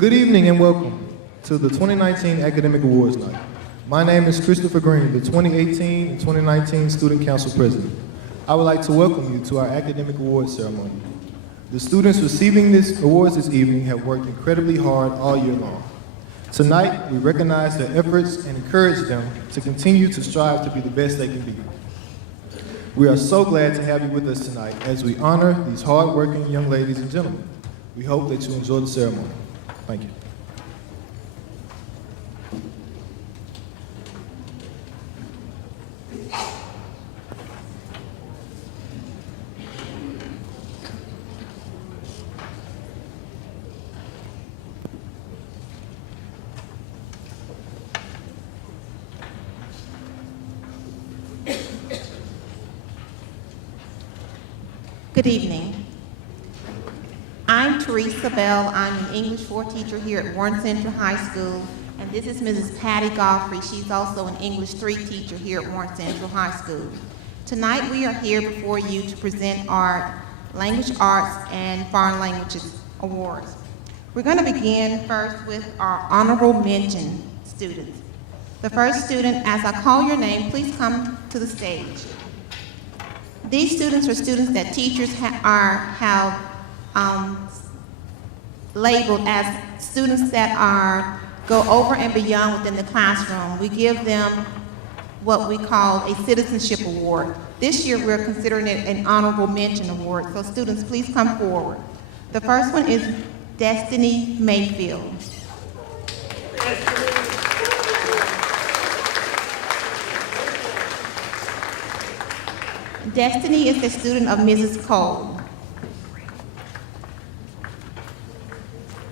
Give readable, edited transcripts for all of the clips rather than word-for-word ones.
Good evening and welcome to the 2019 Academic Awards Night. My name is Christopher Green, the 2018 and 2019 Student Council President. I would like to welcome you to our Academic Awards ceremony. The students receiving these awards this evening have worked incredibly hard all year long. Tonight, we recognize their efforts and encourage them to continue to strive to be the best they can be. We are so glad to have you with us tonight as we honor these hard-working young ladies and gentlemen. We hope that you enjoy the ceremony. Thank you. Good evening. I'm Teresa Bell. I'm an English 4 teacher here at Warren Central High School, and this is Mrs. Patty Goffrey. She's also an English 3 teacher here at Warren Central High School. Tonight we are here before you to present our Language Arts and Foreign Languages Awards. We're going to begin first with our honorable mention students. The first student, as I call your name, please come to the stage. These students are students that teachers have labeled as students that go over and beyond within the classroom. We give them what we call a citizenship award. This year we're considering it an honorable mention award, so students please come forward. The first one is Destiny Mayfield. Destiny is the student of Mrs. Cole.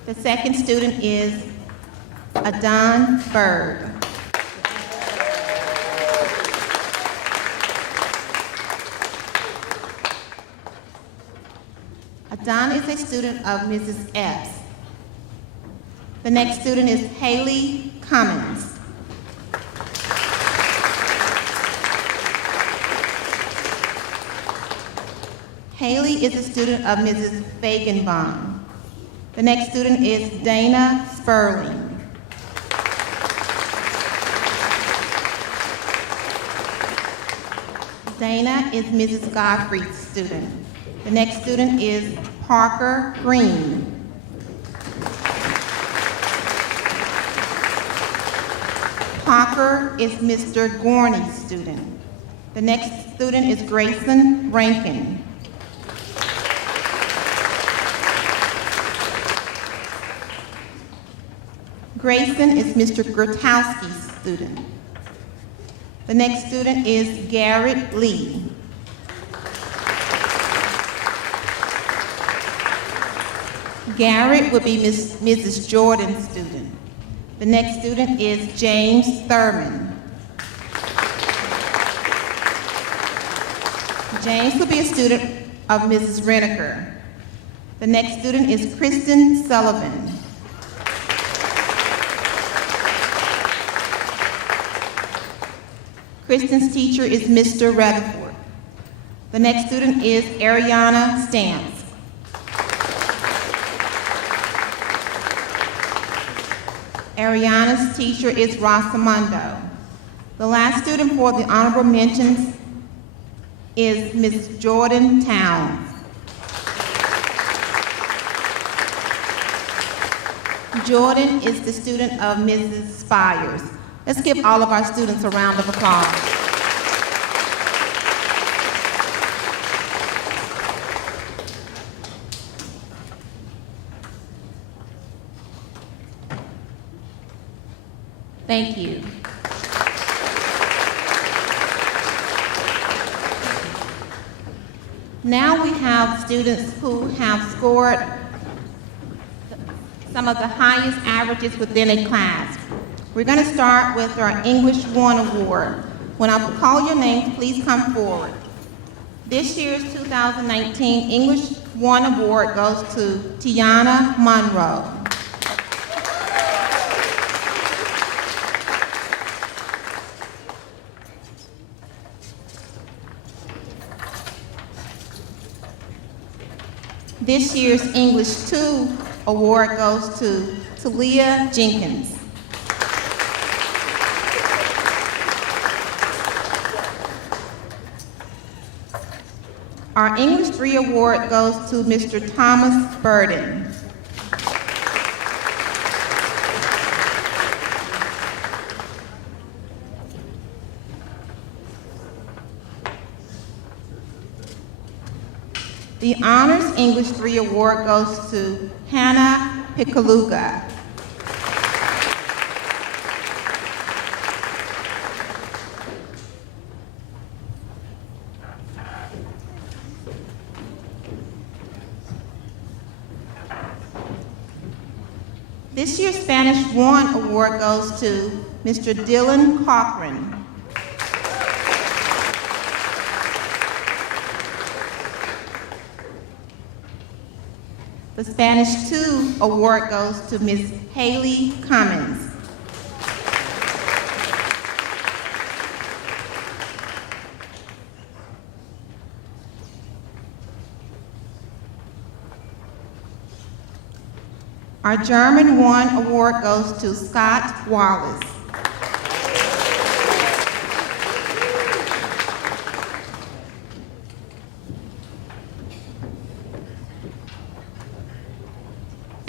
The second student is Adon Bird. Adon is a student of Mrs. Epps. The next student is Haley Cummins. Haley is a student of Mrs. Fagenbaum. The next student is Dana Sperling. Dana is Mrs. Godfrey's student. The next student is Parker Green. Parker is Mr. Gorney's student. The next student is Grayson Rankin. Grayson is Mr. Grotowski's student. The next student is Garrett Lee. Garrett would be Mrs. Jordan's student. The next student is James Thurman. James will be a student of Mrs. Reneker. The next student is Kristen Sullivan. Kristen's teacher is Mr. Rutherford. The next student is Ariana Stamps. Ariana's teacher is Rosamundo. The last student for the honorable mentions is Ms. Jordan Towns. Jordan is the student of Mrs. Spires. Let's give all of our students a round of applause. Thank you. Now we have students who have scored some of the highest averages within a class. We're going to start with our English 1 award. When I call your name, please come forward. This year's 2019 English 1 award goes to Tiana Monroe. This year's English 2 award goes to Talia Jenkins. Our English 3 award goes to Mr. Thomas Burden. The Honors English 3 award goes to Hannah Picaluga. This year's Spanish 1 award goes to Mr. Dylan Cochran. The Spanish 2 award goes to Ms. Haley Cummins. Our German 1 award goes to Scott Wallace.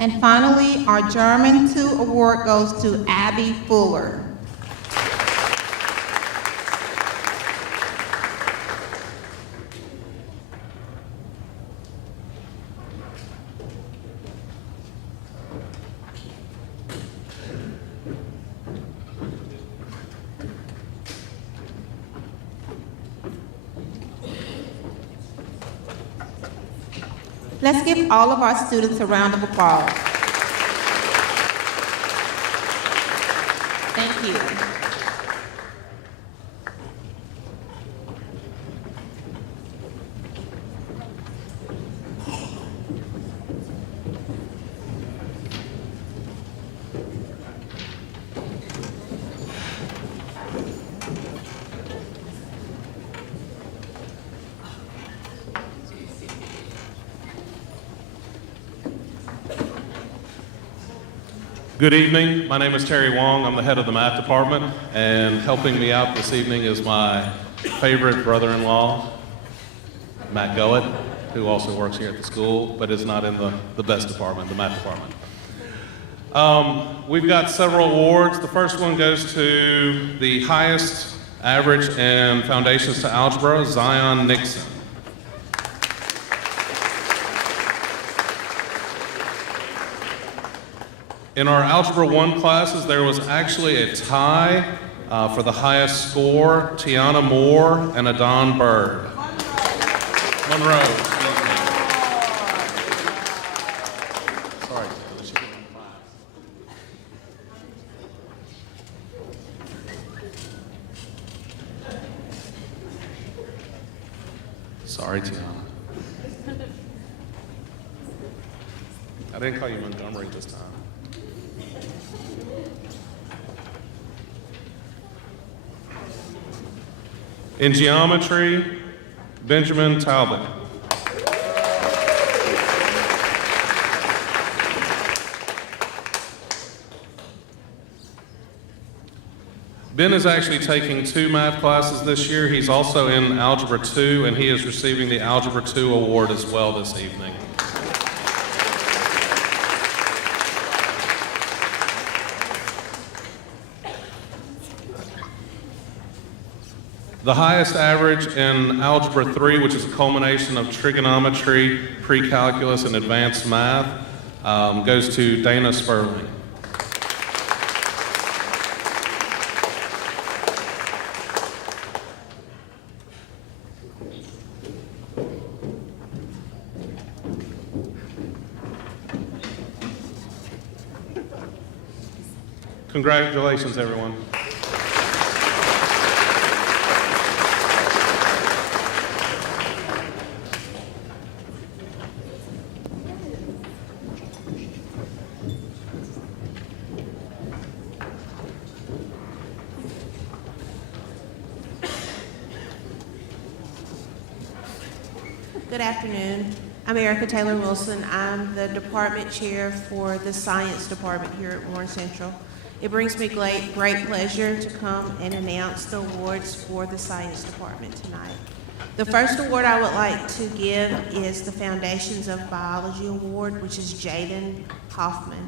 And finally, our German 2 award goes to Abby Fuller. Let's give all of our students a round of applause. Thank you. Good evening. My name is Terry Wong. I'm the head of the math department, and helping me out this evening is my favorite brother-in-law, Matt Goett, who also works here at the school, but is not in the best department, the math department. We've got several awards. The first one goes to the highest average in Foundations to Algebra, Zion Nixon. In our Algebra 1 classes, there was actually a tie for the highest score, Tiana Moore and Adon Bird. Monroe. Sorry, Taylor, she didn't class. Sorry, Tiana. I didn't call you Montgomery this time. In geometry, Benjamin Talbot. Ben is actually taking 2 math classes this year. He's also in Algebra 2, and he is receiving the Algebra 2 award as well this evening. The highest average in Algebra 3, which is a culmination of trigonometry, pre-calculus, and advanced math, goes to Dana Sperling. Congratulations, everyone. Good afternoon. I'm Erica Taylor Wilson. I'm the department chair for the science department here at Warren Central. It brings me great pleasure to come and announce the awards for the science department tonight. The first award I would like to give is the Foundations of Biology Award, which is Jaden Hoffman.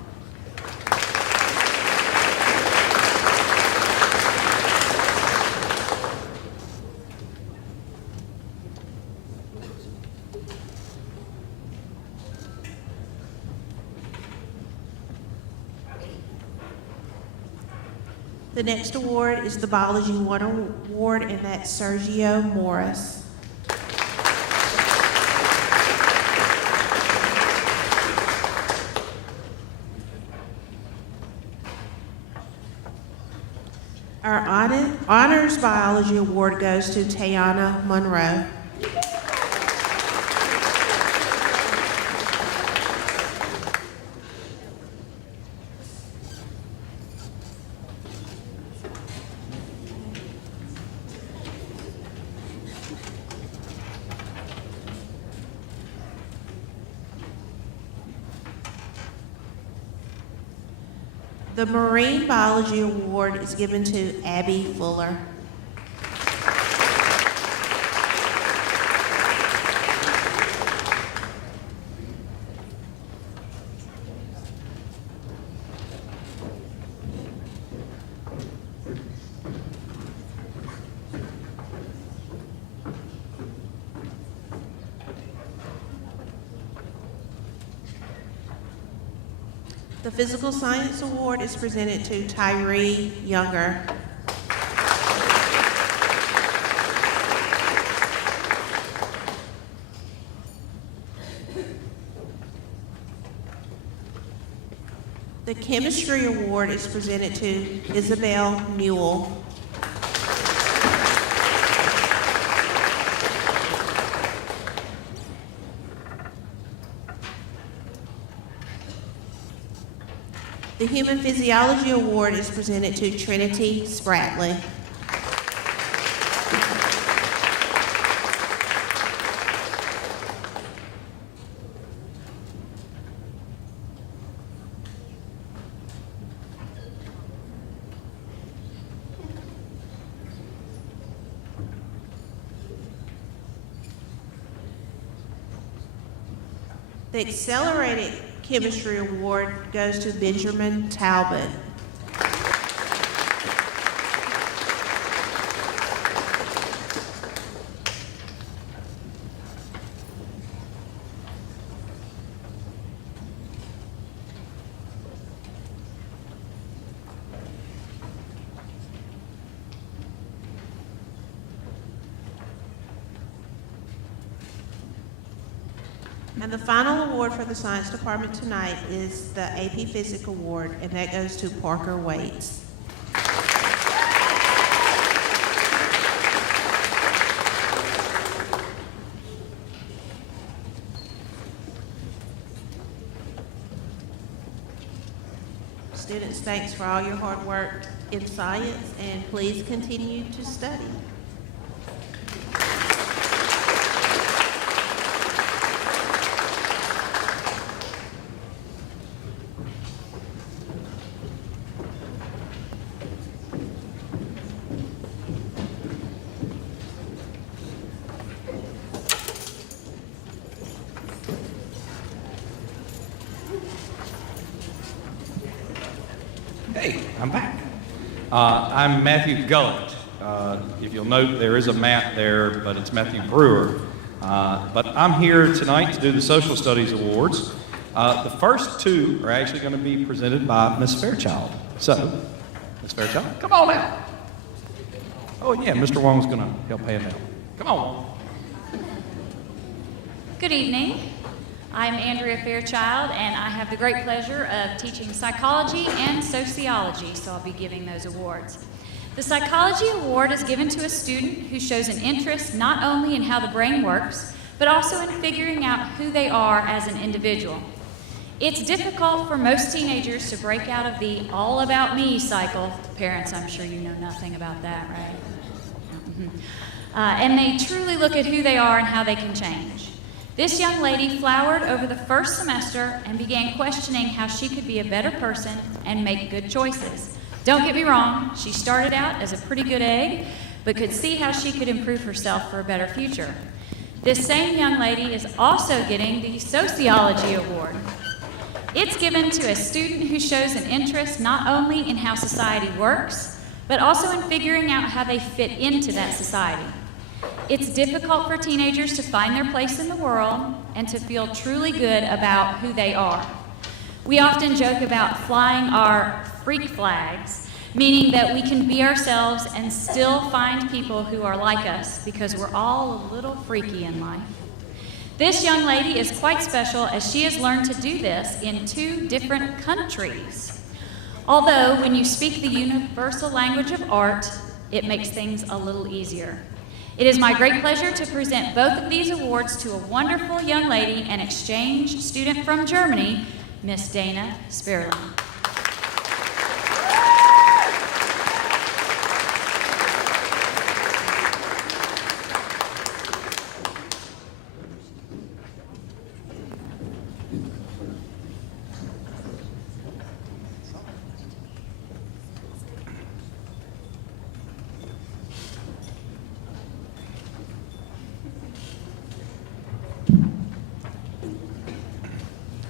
The next award is the Biology 1 Award, and that's Sergio Morris. Our Honors Biology Award goes to Tayana Monroe. The Marine Biology Award is given to Abby Fuller. The Physical Science Award is presented to Tyree Younger. The Chemistry Award is presented to Isabel Newell. The Human Physiology Award is presented to Trinity Spratley. The Accelerated Chemistry Award goes to Benjamin Talbot. And the final award for the science department tonight is the AP Physics Award, and that goes to Parker Waits. Students, thanks for all your hard work in science, and please continue to study. Hey, I'm back. I'm Matthew Gullett. If you'll note, there is a Matt there, but it's Matthew Brewer. But I'm here tonight to do the Social Studies Awards. The first two are actually going to be presented by Miss Fairchild. So, Miss Fairchild, come on out. Oh yeah, Mr. Wong's going to help hand out. Come on. Good evening. I'm Andrea Fairchild, and I have the great pleasure of teaching psychology and sociology, so I'll be giving those awards. The Psychology Award is given to a student who shows an interest not only in how the brain works, but also in figuring out who they are as an individual. It's difficult for most teenagers to break out of the all about me cycle. Parents, I'm sure you know nothing about that, right? And they truly look at who they are and how they can change. This young lady flowered over the first semester and began questioning how she could be a better person and make good choices. Don't get me wrong, she started out as a pretty good egg, but could see how she could improve herself for a better future. This same young lady is also getting the Sociology Award. It's given to a student who shows an interest not only in how society works, but also in figuring out how they fit into that society. It's difficult for teenagers to find their place in the world and to feel truly good about who they are. We often joke about flying our freak flags, meaning that we can be ourselves and still find people who are like us because we're all a little freaky in life. This young lady is quite special as she has learned to do this in 2 different countries. Although when you speak the universal language of art, it makes things a little easier. It is my great pleasure to present both of these awards to a wonderful young lady and exchange student from Germany, Miss Dana Sperling.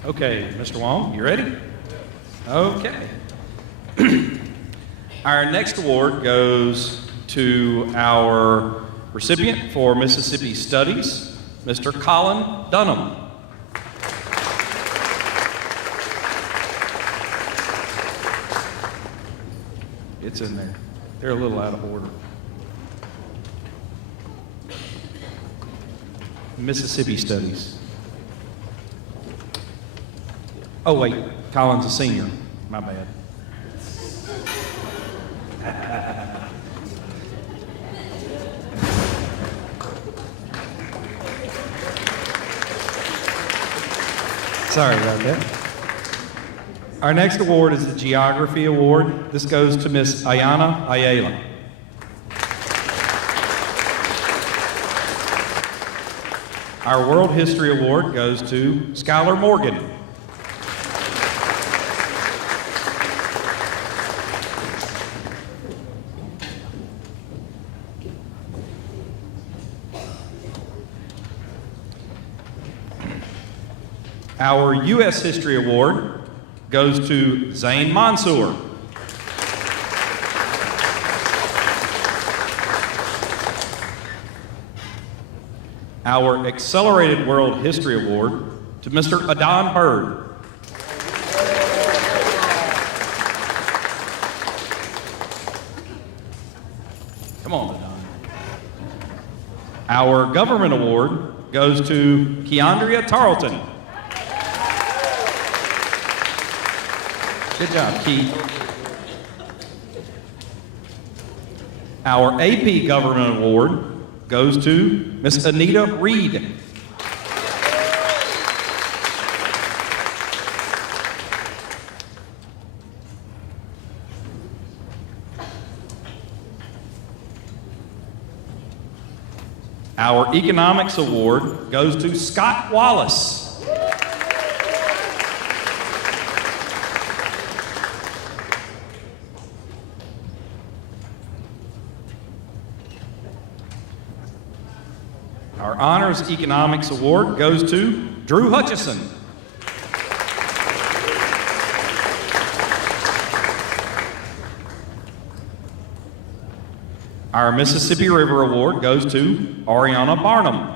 Okay, Mr. Wong, you ready? Okay. Our next award goes to our recipient for Mississippi Studies, Mr. Colin Dunham. It's in there. They're a little out of order. Mississippi Studies. Oh, wait, Colin's a senior. My bad. Sorry about that. Our next award is the Geography Award. This goes to Miss Ayana Ayala. Our World History Award goes to Skylar Morgan. Our U.S. History Award goes to Zane Mansour. Our Accelerated World History Award to Mr. Adon Bird. Come on, Adon. Our Government Award goes to Keandria Tarleton. Good job, Keith. Our AP Government Award goes to Miss Anita Reed. Our Economics Award goes to Scott Wallace. Our Honors Economics Award goes to Drew Hutchison. Our Mississippi River Award goes to Ariana Barnum.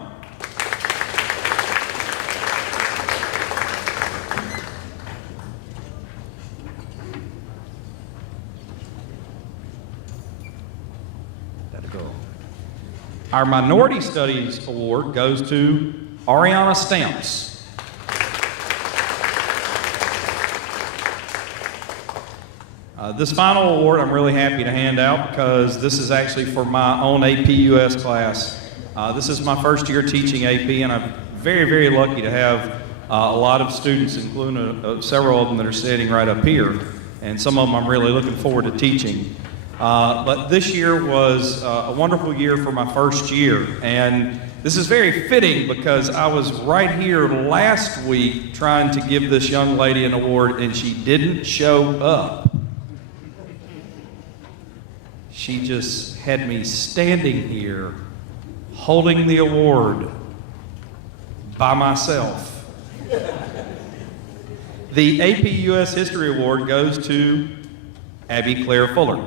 That'll go. Our Minority Studies Award goes to Ariana Stamps. This final award I'm really happy to hand out because this is actually for my own AP US class. This is my first year teaching AP, and I'm very, very lucky to have a lot of students, including several of them that are sitting right up here, and some of them I'm really looking forward to teaching. But this year was a wonderful year for my first year, and This is very fitting because I was right here last week trying to give this young lady an award and she didn't show up. She just had me standing here holding the award by myself. The AP US History Award goes to Abby Claire Fuller.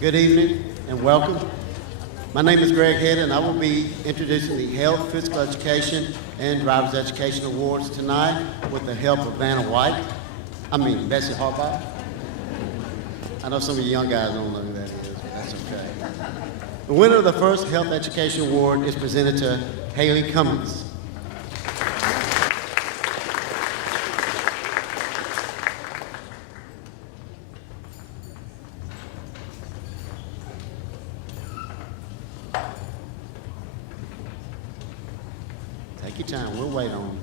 Good evening and welcome. My name is Greg Head and I will be introducing the Health, Physical Education, and Driver's Education Awards tonight with the help of Bessie Harbaugh. I know some of you young guys don't know who that is, but that's okay. The winner of the first Health Education Award is presented to Haley Cummings. Take your time, we'll wait on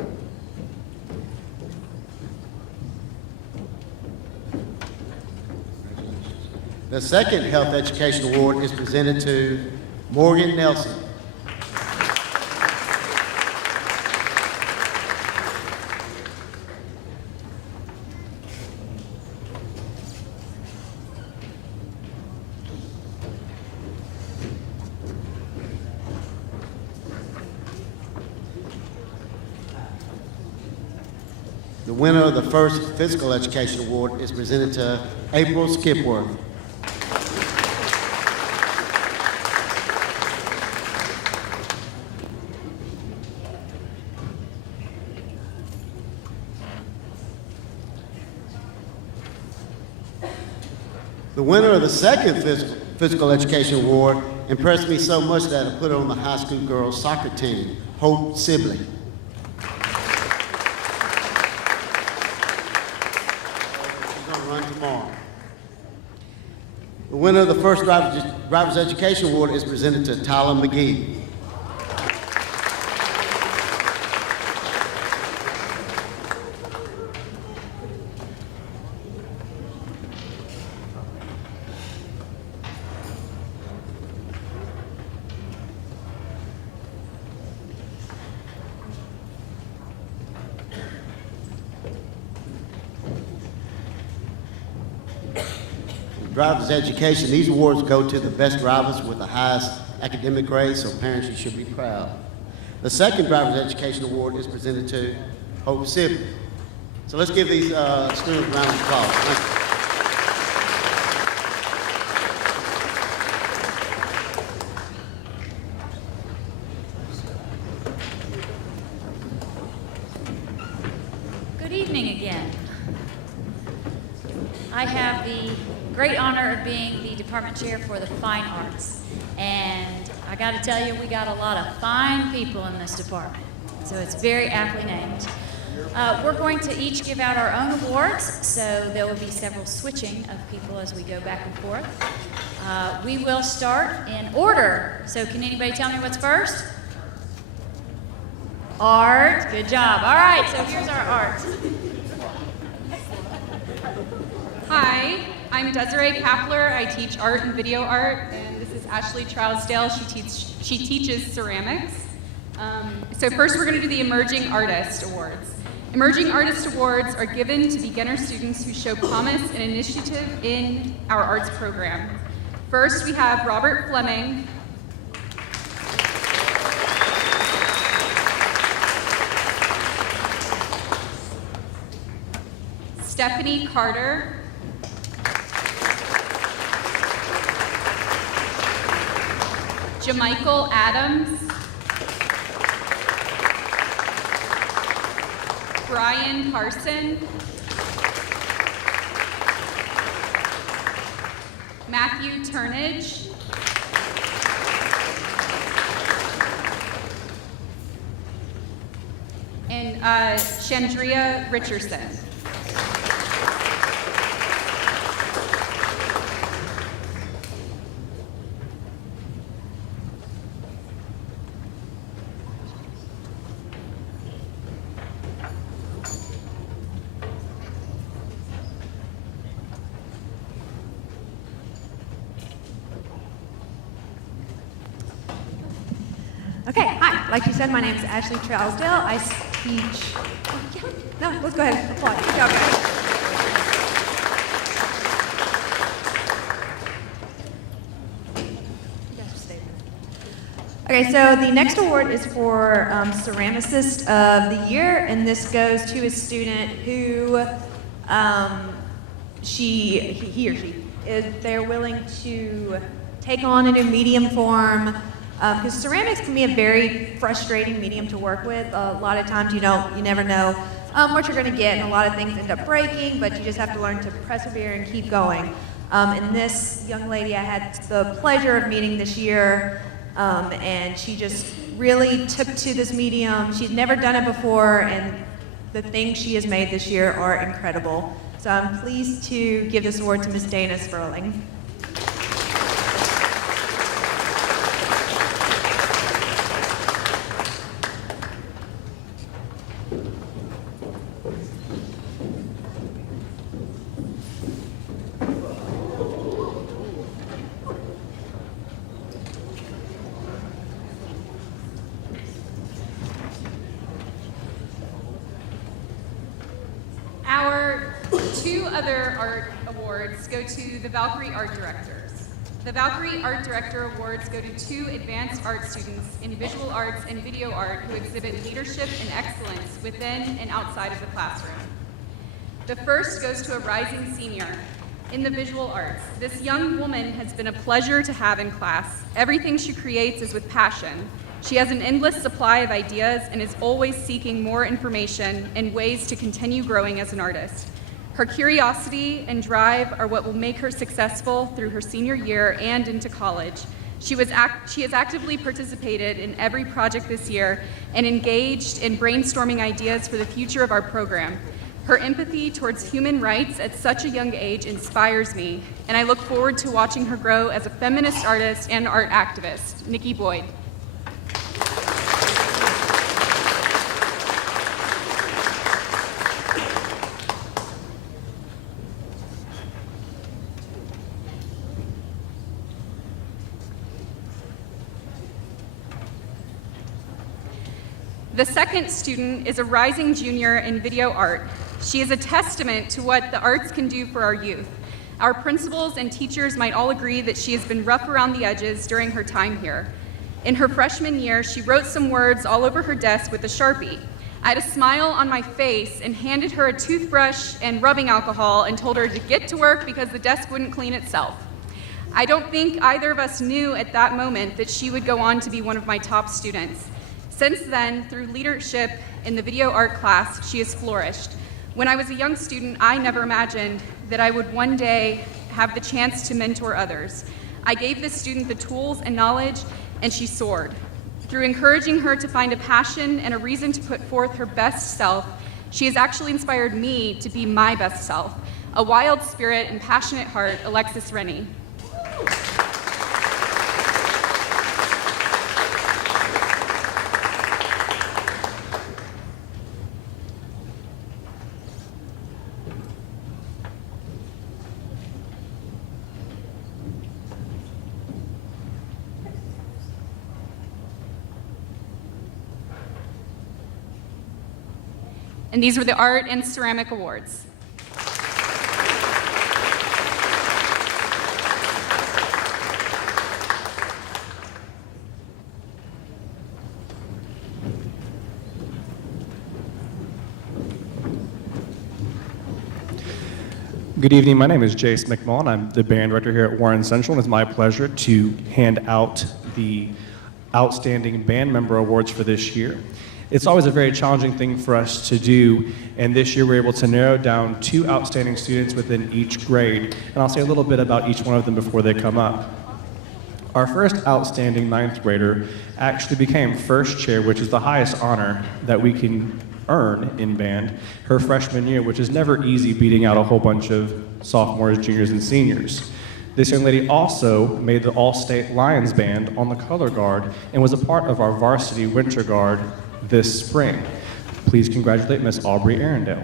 you. The second Health Education Award is presented to Morgan Nelson. The winner of the first Physical Education Award is presented to April Skipworth. The winner of the second Physical Education Award impressed me so much that I put her on the high school girls soccer team, Hope Sibley. Tomorrow. The winner of the first Driver's Education Award is presented to Tyler McGee. Driver's Education, these awards go to the best drivers with the highest academic grades, so parents, you should be proud. The second Driver's Education Award is presented to Hope Sibley. So let's give these students a round of applause. Thank you. Good evening again. I have the great honor of being the department chair for the Fine Arts. And I got to tell you, we got a lot of fine people in this department. So it's very aptly named. We're going to each give out our own awards, so there will be several switching of people as we go back and forth. We will start in order. So can anybody tell me what's first? Art. Good job. All right, so here's our art. Hi, I'm Desiree Kapler. I teach art and video art, and this is Ashley Trousdale. She teaches ceramics. So first we're going to do the Emerging Artist Awards. Emerging Artist Awards are given to beginner students who show promise and initiative in our arts program. First, we have Robert Fleming. Stephanie Carter. Jamichael Adams. Brian Carson. Matthew Turnage. And Chandria Richardson. Okay, hi. Like you said, my name is Ashley Trousdale. I teach. Oh, yeah. No, let's go ahead and applaud. Good job, guys. You guys just stay there. Okay, so the next award is for Ceramicist of the Year, and this goes to a student who he or she they're willing to take on a new medium form. Because ceramics can be a very frustrating medium to work with. A lot of times you never know what you're going to get, and a lot of things end up breaking, but you just have to learn to persevere and keep going. And this young lady I had the pleasure of meeting this year, and she just really took to this medium. She'd never done it before, and the things she has made this year are incredible. So I'm pleased to give this award to Ms. Dana Sperling. Our two other art awards go to the Valkyrie Art Directors. The Valkyrie Art Director Awards go to two advanced art students in visual arts and video art who exhibit leadership and excellence within and outside of the classroom. The first goes to a rising senior in the visual arts. This young woman has been a pleasure to have in class. Everything she creates is with passion. She has an endless supply of ideas and is always seeking more information and ways to continue growing as an artist. Her curiosity and drive are what will make her successful through her senior year and into college. She has actively participated in every project this year and engaged in brainstorming ideas for the future of our program. Her empathy towards human rights at such a young age inspires me, and I look forward to watching her grow as a feminist artist and art activist. Nikki Boyd. The second student is a rising junior in video art. She is a testament to what the arts can do for our youth. Our principals and teachers might all agree that she has been rough around the edges during her time here. In her freshman year, she wrote some words all over her desk with a Sharpie. I had a smile on my face and handed her a toothbrush and rubbing alcohol and told her to get to work because the desk wouldn't clean itself. I don't think either of us knew at that moment that she would go on to be one of my top students. Since then, through leadership in the video art class, she has flourished. When I was a young student, I never imagined that I would one day have the chance to mentor others. I gave this student the tools and knowledge, and she soared. Through encouraging her to find a passion and a reason to put forth her best self, she has actually inspired me to be my best self. A wild spirit and passionate heart, Alexis Rennie. And these were the Art and Ceramic Awards. Good evening. My name is Jace McMullen. I'm the band director here at Warren Central, and it's my pleasure to hand out the Outstanding Band Member Awards for this year. It's always a very challenging thing for us to do, and this year we're able to narrow down 2 outstanding students within each grade, and I'll say a little bit about each one of them before they come up. Our first outstanding 9th grader actually became first chair, which is the highest honor that we can earn in band, her freshman year, which is never easy, beating out a whole bunch of sophomores, juniors, and seniors. This young lady also made the All-State Lions Band on the color guard and was a part of our varsity winter guard this spring. Please congratulate Miss Aubrey Arundel.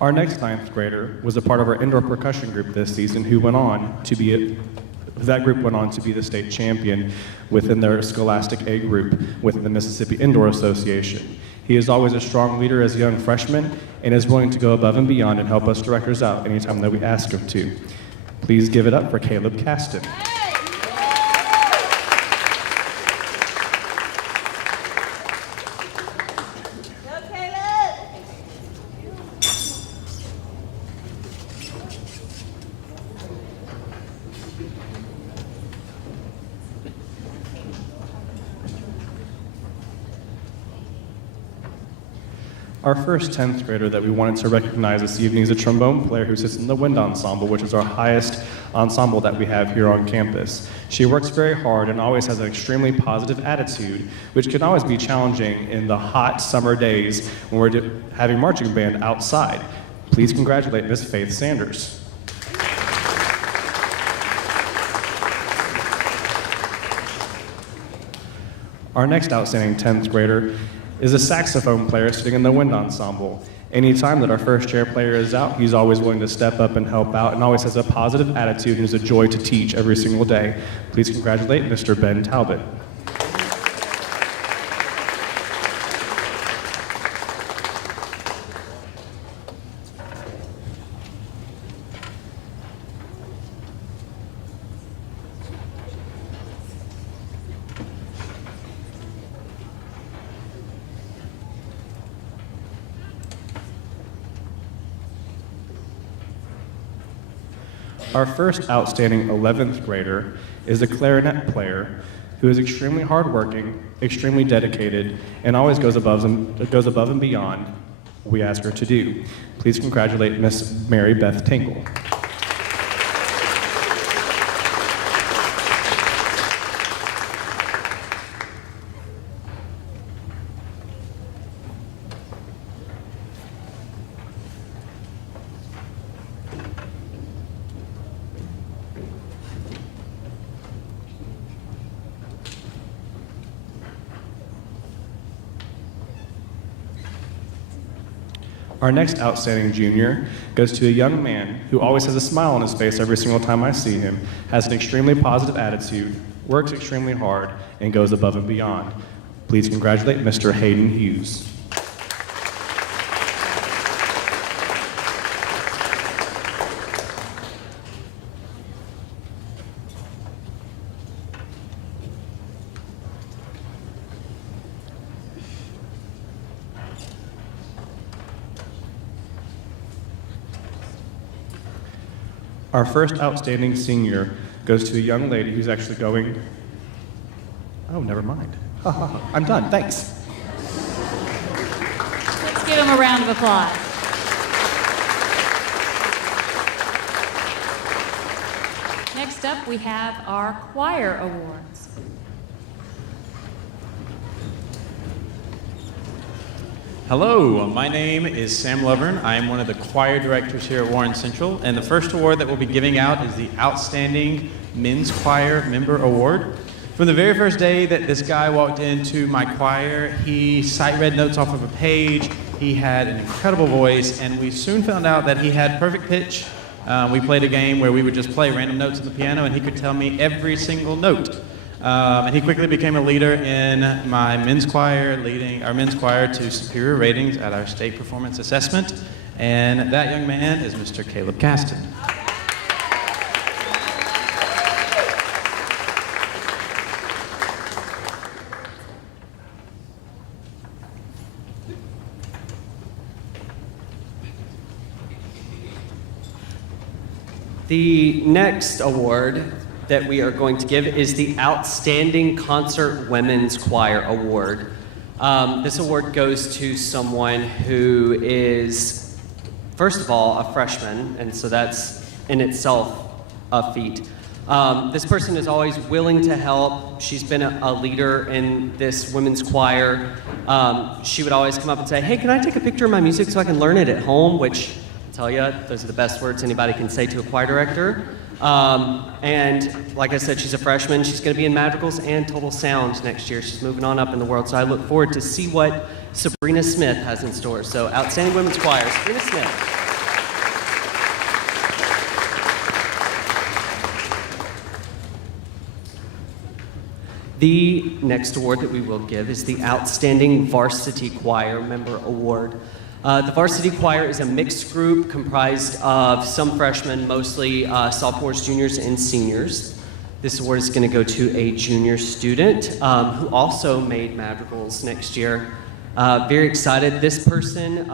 Our next 9th grader was a part of our indoor percussion group this season who went on to be that group went on to be the state champion within their Scholastic A group within the Mississippi Indoor Association. He is always a strong leader as a young freshman and is willing to go above and beyond and help us directors out anytime that we ask him to. Please give it up for Caleb Caston. Our first 10th grader that we wanted to recognize this evening is a trombone player who sits in the wind ensemble, which is our highest ensemble that we have here on campus. She works very hard and always has an extremely positive attitude, which can always be challenging in the hot summer days when we're having marching band outside. Please congratulate Miss Faith Sanders. Our next outstanding 10th grader is a saxophone player sitting in the wind ensemble. Anytime that our first chair player is out, he's always willing to step up and help out and always has a positive attitude and is a joy to teach every single day. Please congratulate Mr. Ben Talbot. Our first outstanding 11th grader is a clarinet player who is extremely hardworking, extremely dedicated, and always goes above and beyond what we ask her to do. Please congratulate Miss Mary Beth Tingle. Our next outstanding junior goes to a young man who always has a smile on his face every single time I see him, has an extremely positive attitude, works extremely hard, and goes above and beyond. Please congratulate Mr. Hayden Hughes. Our first outstanding senior goes to a young lady who's actually going, oh, never mind. I'm done, thanks. Let's give him a round of applause. Next up, we have our choir awards. Hello, my name is Sam Lovern. I am one of the choir directors here at Warren Central, and the first award that we'll be giving out is the Outstanding Men's Choir Member Award. From the very first day that this guy walked into my choir, he sight read notes off of a page, he had an incredible voice, and we soon found out that he had perfect pitch. We played a game where we would just play random notes on the piano, and he could tell me every single note. And he quickly became a leader in my men's choir, leading our men's choir to superior ratings at our state performance assessment. And that young man is Mr. Caleb Caston. The next award that we are going to give is the Outstanding Concert Women's Choir Award. This award goes to someone who is, first of all, a freshman, and so that's in itself a feat. This person is always willing to help. She's been a leader in this women's choir. She would always come up and say, "Hey, can I take a picture of my music so I can learn it at home?" Which, I tell you, those are the best words anybody can say to a choir director. And like I said, she's a freshman. She's going to be in Madrigals and Total Sound next year. She's moving on up in the world, so I look forward to see what Sabrina Smith has in store. So, Outstanding Women's Choir, Sabrina Smith. The next award that we will give is the Outstanding Varsity Choir Member Award. The Varsity Choir is a mixed group comprised of some freshmen, mostly sophomores, juniors, and seniors. This award is going to go to a junior student who also made Madrigals next year. Very excited. This person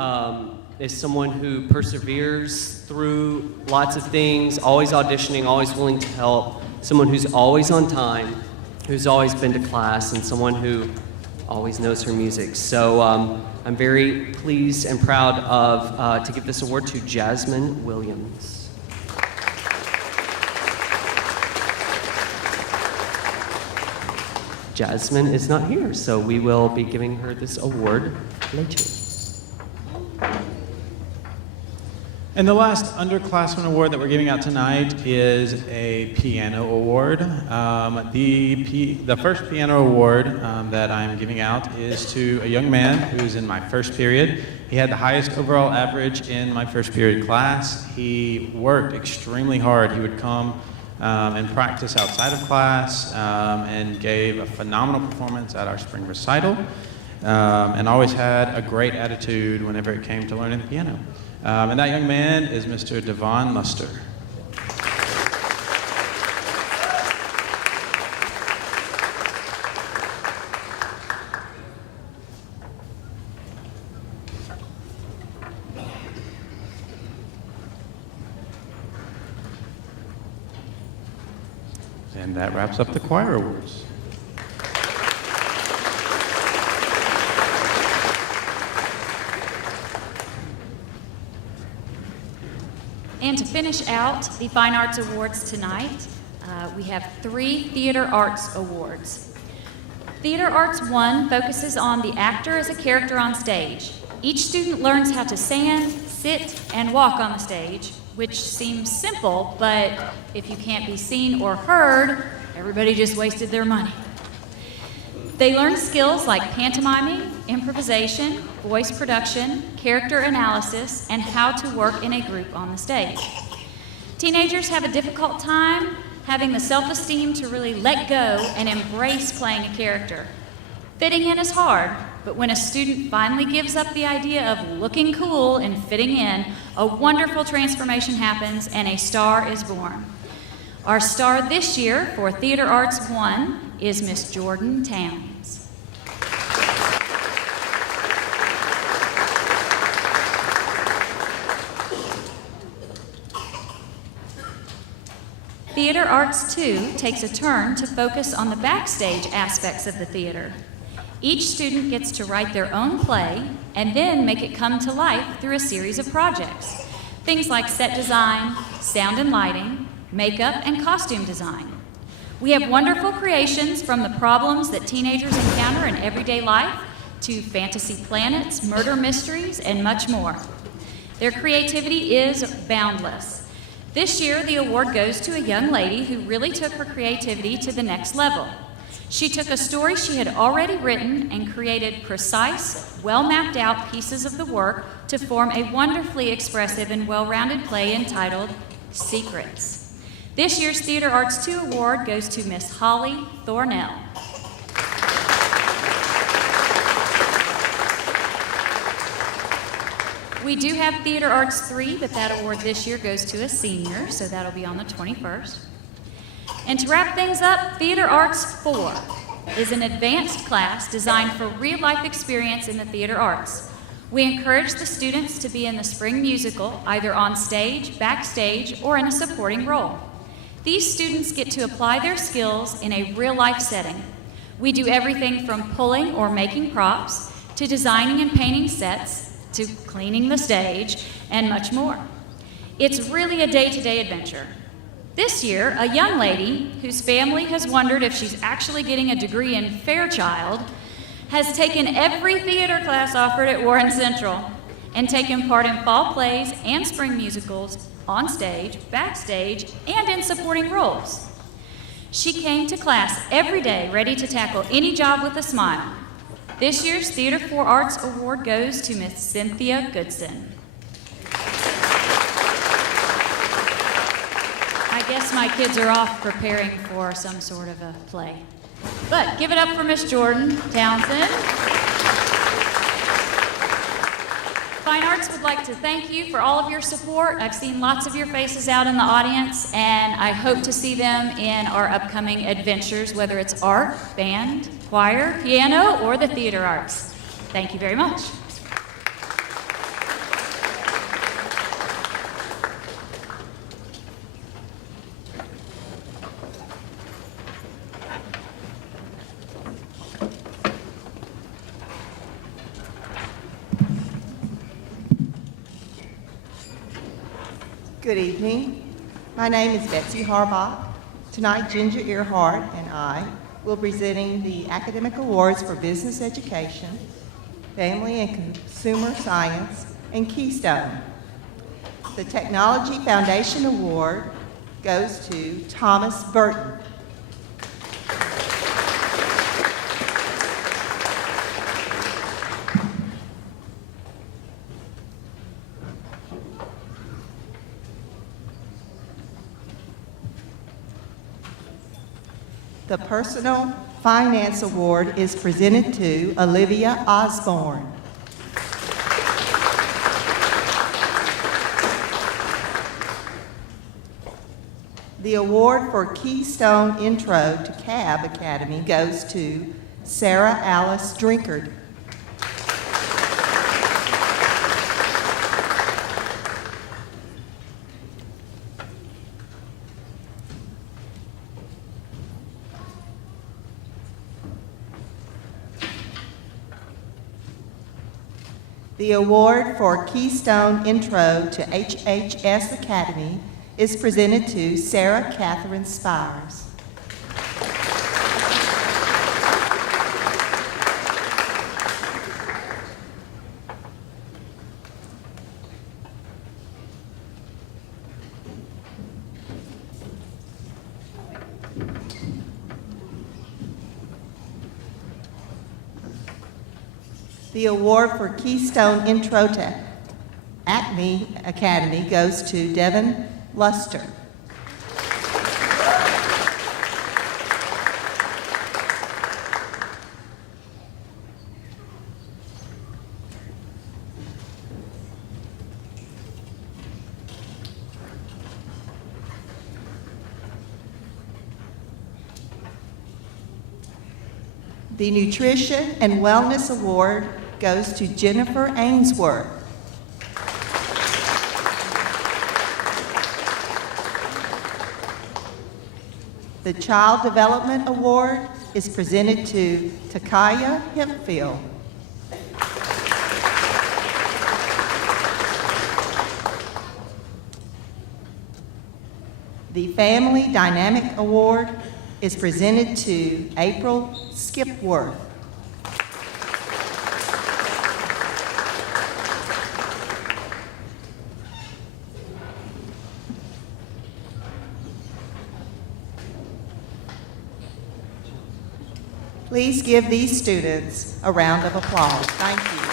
is someone who perseveres through lots of things, always auditioning, always willing to help, someone who's always on time, who's always been to class, and someone who always knows her music. So I'm very pleased and proud of to give this award to Jasmine Williams. Jasmine is not here, so we will be giving her this award later. And the last underclassmen award that we're giving out tonight is a piano award. The first piano award that I'm giving out is to a young man who's in my first period. He had the highest overall average in my first period class. He worked extremely hard. He would come and practice outside of class and gave a phenomenal performance at our spring recital and always had a great attitude whenever it came to learning the piano. And that young man is Mr. Devon Muster. And that wraps up the choir awards. And to finish out the Fine Arts Awards tonight, we have 3 Theater Arts Awards. Theater Arts 1 focuses on the actor as a character on stage. Each student learns how to stand, sit, and walk on the stage, which seems simple, but if you can't be seen or heard, everybody just wasted their money. They learn skills like pantomiming, improvisation, voice production, character analysis, and how to work in a group on the stage. Teenagers have a difficult time having the self-esteem to really let go and embrace playing a character. Fitting in is hard, but when a student finally gives up the idea of looking cool and fitting in, a wonderful transformation happens and a star is born. Our star this year for Theater Arts 1 is Miss Jordan Towns. Theater Arts 2 takes a turn to focus on the backstage aspects of the theater. Each student gets to write their own play and then make it come to life through a series of projects. Things like set design, sound and lighting, makeup, and costume design. We have wonderful creations from the problems that teenagers encounter in everyday life to fantasy planets, murder mysteries, and much more. Their creativity is boundless. This year, the award goes to a young lady who really took her creativity to the next level. She took a story she had already written and created precise, well-mapped out pieces of the work to form a wonderfully expressive and well-rounded play entitled Secrets. This year's Theater Arts 2 award goes to Miss Holly Thornell. We do have Theater Arts 3, but that award this year goes to a senior, so that'll be on the 21st. And to wrap things up, Theater Arts 4 is an advanced class designed for real-life experience in the theater arts. We encourage the students to be in the spring musical, either on stage, backstage, or in a supporting role. These students get to apply their skills in a real-life setting. We do everything from pulling or making props, to designing and painting sets, to cleaning the stage, and much more. It's really a day-to-day adventure. This year, a young lady whose family has wondered if she's actually getting a degree in Fairchild has taken every theater class offered at Warren Central and taken part in fall plays and spring musicals on stage, backstage, and in supporting roles. She came to class every day ready to tackle any job with a smile. This year's Theater 4 Arts Award goes to Miss Cynthia Goodson. I guess my kids are off preparing for some sort of a play. But give it up for Miss Jordan Townsend. Fine Arts would like to thank you for all of your support. I've seen lots of your faces out in the audience, and I hope to see them in our upcoming adventures, whether it's art, band, choir, piano, or the theater arts. Thank you very much. Good evening. My name is Betsy Harbach. Tonight, Ginger Earhart and I will be presenting the Academic Awards for Business Education, Family and Consumer Science, and Keystone. The Technology Foundation Award goes to Thomas Burton. The Personal Finance Award is presented to Olivia Osborne. The award for Keystone Intro to Cab Academy goes to Sarah Alice Drinkard. The award for Keystone Intro to HHS Academy is presented to Sarah Catherine Spires. The award for Keystone Intro to Acme Academy goes to Devin Luster. The Nutrition and Wellness Award goes to Jennifer Ainsworth. The Child Development Award is presented to Takaya Hempfield. The Family Dynamic Award is presented to April Skipworth. Please give these students a round of applause. Thank you.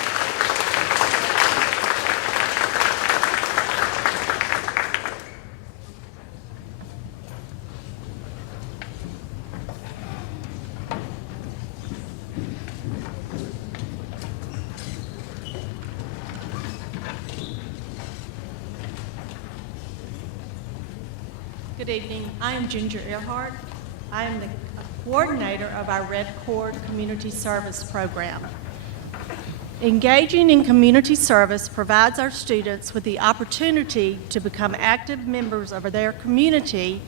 Good evening. I am Ginger Earhart. I am the coordinator of our Red Cord Community Service Program. Engaging in community service provides our students with the opportunity to become active members of their community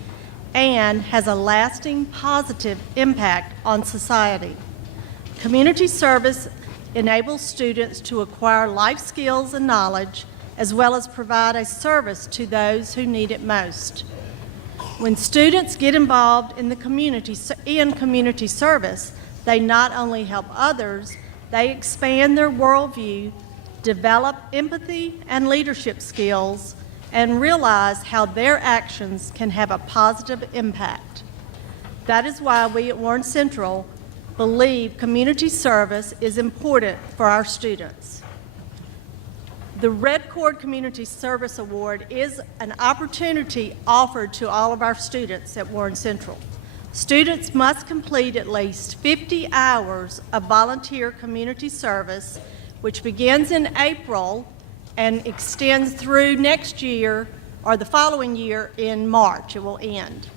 and has a lasting positive impact on society. Community service enables students to acquire life skills and knowledge, as well as provide a service to those who need it most. When students get involved in community service, they not only help others, they expand their worldview, develop empathy and leadership skills, and realize how their actions can have a positive impact. That is why we at Warren Central believe community service is important for our students. The Red Cord Community Service Award is an opportunity offered to all of our students at Warren Central. Students must complete at least 50 hours of volunteer community service, which begins in April and extends through next year or the following year in March. It will end.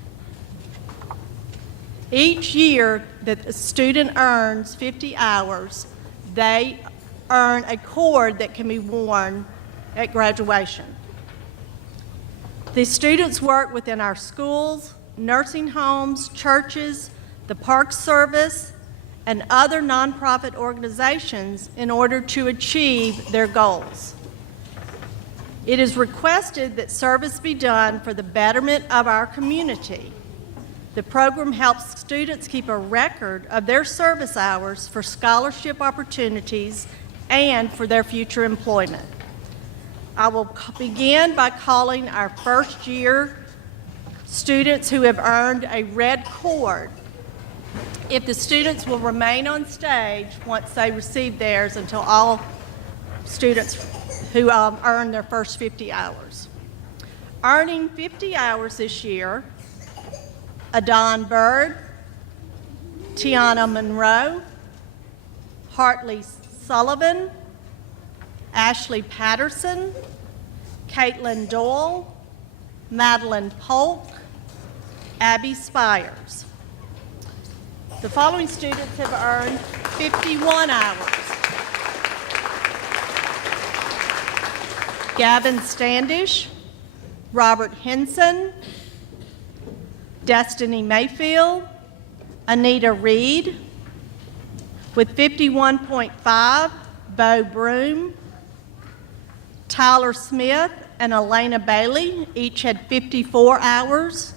Each year that a student earns 50 hours, they earn a cord that can be worn at graduation. The students work within our schools, nursing homes, churches, the Park Service, and other nonprofit organizations in order to achieve their goals. It is requested that service be done for the betterment of our community. The program helps students keep a record of their service hours for scholarship opportunities and for their future employment. I will begin by calling our first year students who have earned a red cord. If the students will remain on stage once they receive theirs until all students who earn their first 50 hours. Earning 50 hours this year, Adon Bird, Tiana Monroe, Hartley Sullivan, Ashley Patterson, Caitlin Doyle, Madeline Polk, Abby Spires. The following students have earned 51 hours. Gavin Standish, Robert Henson, Destiny Mayfield, Anita Reed, with 51.5, Bo Broom, Tyler Smith and Elena Bailey, each had 54 hours.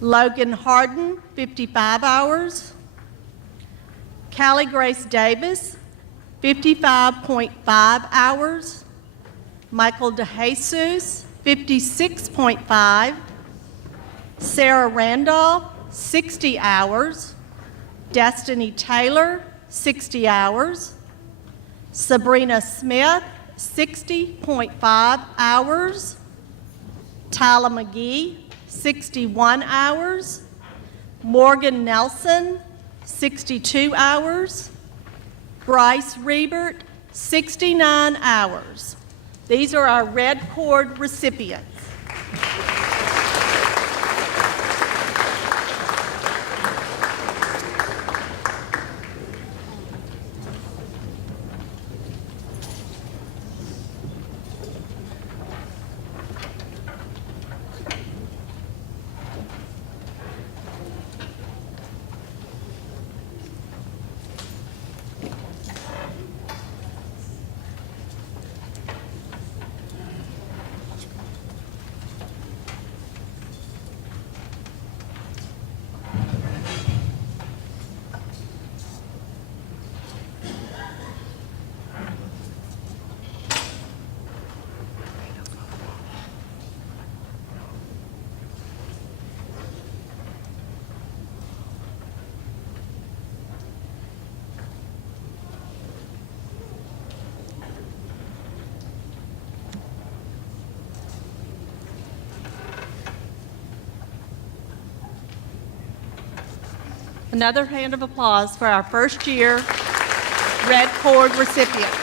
Logan Harden, 55 hours. Callie Grace Davis, 55.5 hours. Michael DeJesus, 56.5. Sarah Randolph, 60 hours. Destiny Taylor, 60 hours. Sabrina Smith, 60.5 hours. Tyler McGee, 61 hours. Morgan Nelson, 62 hours. Bryce Rebert, 69 hours. These are our Red Cord recipients. Another hand of applause for our first year Red Cord recipients.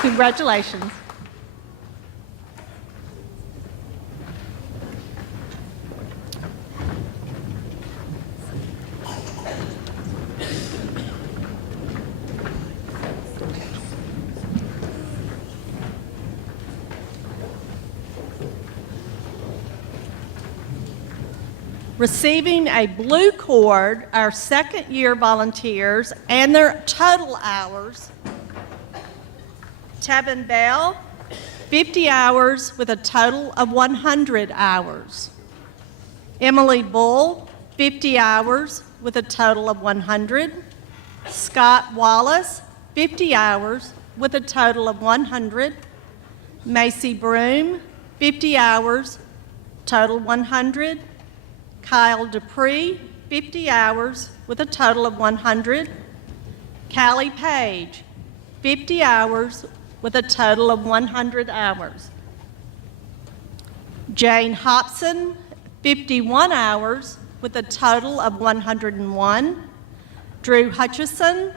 Congratulations. Receiving a blue cord, our second-year volunteers and their total hours, Tevin Bell, 50 hours with a total of 100 hours. Emily Bull, 50 hours with a total of 100. Scott Wallace, 50 hours with a total of 100. Macy Broom, 50 hours, total 100. Kyle Dupree, 50 hours with a total of 100. Callie Page, 50 hours with a total of 100 hours. Jane Hobson, 51 hours with a total of 101. Drew Hutchison,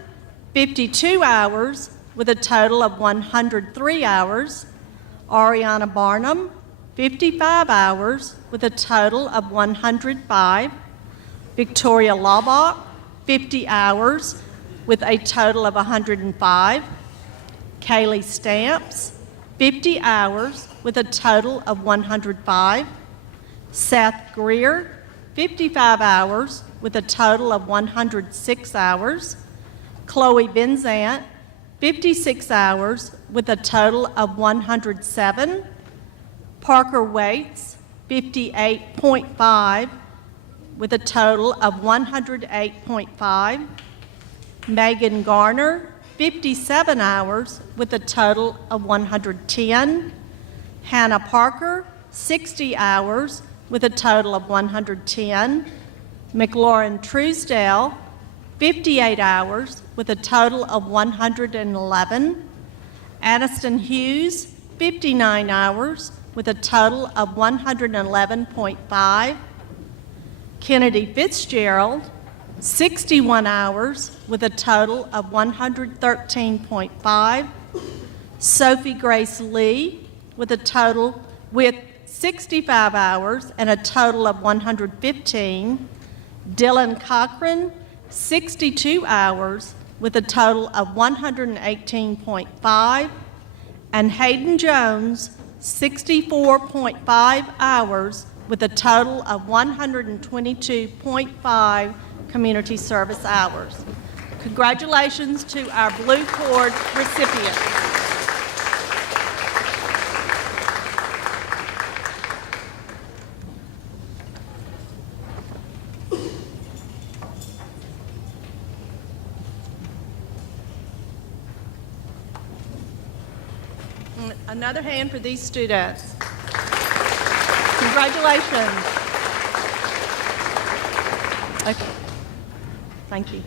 52 hours with a total of 103 hours. Ariana Barnum, 55 hours with a total of 105. Victoria Laubach, 50 hours with a total of 105. Kaylee Stamps, 50 hours with a total of 105. Seth Greer, 55 hours with a total of 106 hours. Chloe Benzant, 56 hours with a total of 107. Parker Waits, 58.5 with a total of 108.5. Megan Garner, 57 hours with a total of 110. Hannah Parker, 60 hours with a total of 110. McLaurin Truesdale, 58 hours with a total of 111. Aniston Hughes, 59 hours with a total of 111.5. Kennedy Fitzgerald, 61 hours with a total of 113.5. Sophie Grace Lee with 65 hours and a total of 115. Dylan Cochran, 62 hours with a total of 118.5. And Hayden Jones, 64.5 hours with a total of 122.5 community service hours. Congratulations to our Blue Cord recipients. Another hand for these students. Congratulations. Okay. Thank you.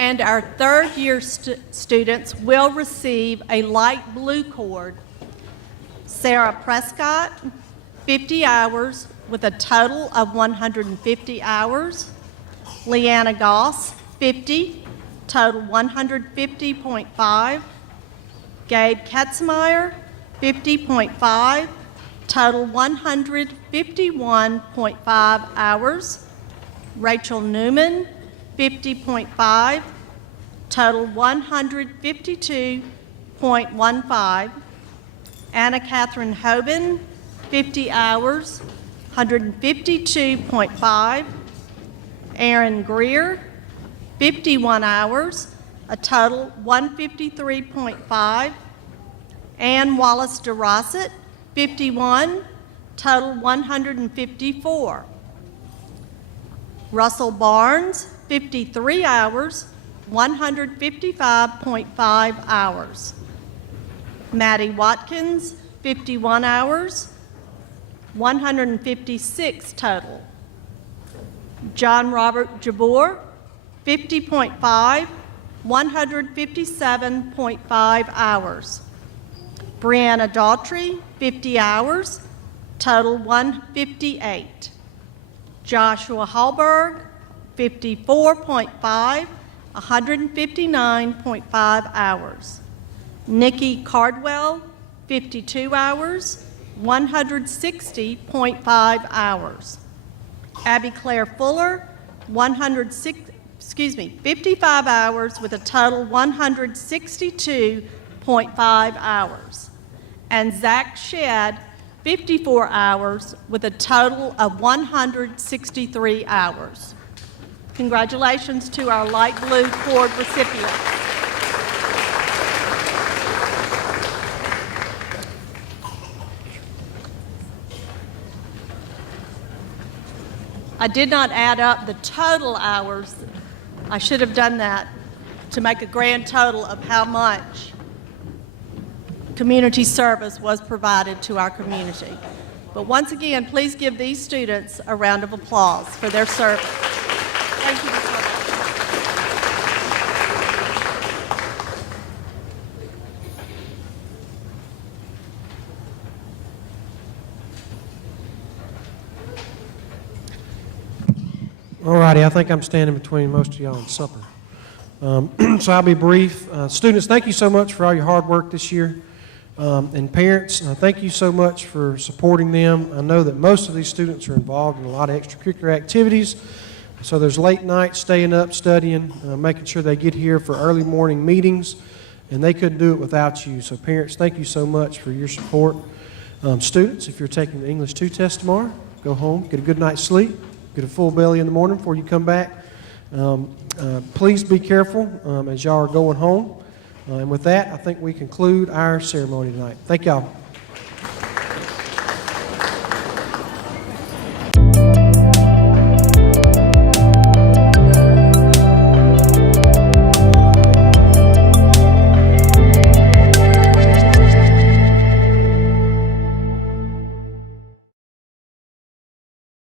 And our third-year students will receive a light blue cord. Sarah Prescott, 50 hours with a total of 150 hours. Leanna Goss, 50, total 150.5. Gabe Katzmeyer, 50.5, total 151.5 hours. Rachel Newman, 50.5, total 152.15. Anna Catherine Hoban, 50 hours, 152.5. Aaron Greer, 51 hours, a total 153.5. Ann Wallace DeRosset, 51, total 154. Russell Barnes, 53 hours, 155.5 hours. Maddie Watkins, 51 hours, 156 total. John Robert Jabor, 50.5, 157.5 hours. Brianna Daughtry, 50 hours, total 158. Joshua Hallberg, 54.5, 159.5 hours. Nikki Cardwell, 52 hours, 160.5 hours. Abby Claire Fuller, 55 hours with a total 162.5 hours. And Zach Shedd, 54 hours with a total of 163 hours. Congratulations to our light blue cord recipients. I did not add up the total hours. I should have done that to make a grand total of how much community service was provided to our community. But once again, please give these students a round of applause for their service. Thank you, Ms. Hubbard. All righty, I think I'm standing between most of y'all and supper. So I'll be brief. Students, thank you so much for all your hard work this year. And parents, thank you so much for supporting them. I know that most of these students are involved in a lot of extracurricular activities. So there's late nights, staying up, studying, making sure they get here for early morning meetings, and they couldn't do it without you. So parents, thank you so much for your support. Students, if you're taking the English 2 test tomorrow, go home, get a good night's sleep, get a full belly in the morning before you come back. Please be careful as y'all are going home. And with that, I think we conclude our ceremony tonight. Thank y'all.